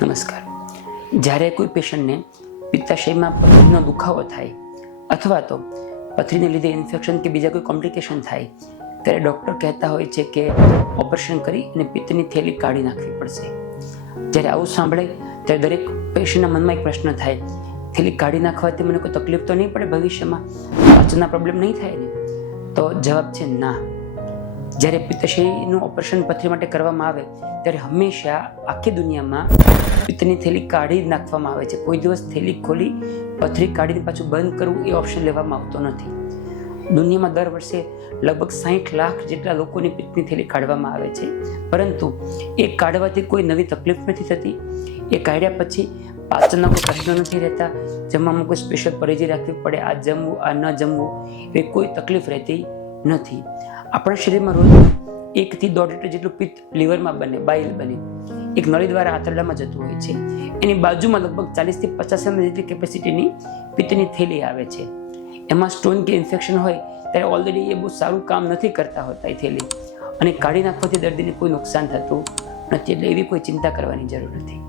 નમસ્કાર. જ્યારે કોઈ પેશન્ટને પિત્તાશયમાં પથરીનો દુખાવો થાય અથવા તો પથરીને લીધે ઇન્ફેક્શન કે બીજા કોઈ કોમ્પ્લિકેશન થાય ત્યારે ડૉક્ટર કહેતા હોય છે કે ઓપરેશન કરી અને પિત્તની થેલી કાઢી નાખવી પડશે. જ્યારે આવું સાંભળે ત્યારે દરેક પેશન્ટના મનમાં એક પ્રશ્ન થાય, થેલી કાઢી નાખવાથી મને કોઈ તકલીફ તો નહીં પડે, ભવિષ્યમાં પાચનના પ્રોબ્લેમ નહીં થાય ને? તો જવાબ છે ના. જ્યારે પિત્તાશયનું ઓપરેશન પથરી માટે કરવામાં આવે ત્યારે હંમેશા આખી દુનિયામાં પિત્તની થેલી કાઢી જ નાખવામાં આવે છે. કોઈ દિવસ થેલી ખોલી પથરી કાઢીને પાછું બંધ કરવું એ ઓપ્શન લેવામાં આવતો નથી. દુનિયામાં દર વર્ષે લગભગ 60 લાખ જેટલા લોકોની પિત્તની થેલી કાઢવામાં આવે છે, પરંતુ એ કાઢવાથી કોઈ નવી તકલીફ નથી થતી. એ કાઢ્યા પછી પાચનના કોઈ પ્રશ્નો નથી રહેતા, જમવામાં કોઈ સ્પેશિયલ પરેજી રાખવી પડે, આ જમવું આ ન જમવું એ કોઈ તકલીફ રહેતી નથી. આપણા શરીરમાં રોજ 1 થી 1.5 લીટર જેટલું પિત્ત લીવરમાં બને, બાઇલ બને, એક નળી દ્વારા આંતરડામાં જતું હોય છે. એની બાજુમાં લગભગ 40 થી 50 ml જેટલી કેપેસિટીની પિત્તની થેલી આવે છે. એમાં સ્ટોન કે ઇન્ફેક્શન હોય ત્યારે ઓલરેડી એ બહુ સારું કામ નથી કરતા હોતા એ થેલી, અને કાઢી નાખવાથી દર્દીને કોઈ નુકસાન થતું નથી. એટલે એવી કોઈ ચિંતા કરવાની જરૂર નથી.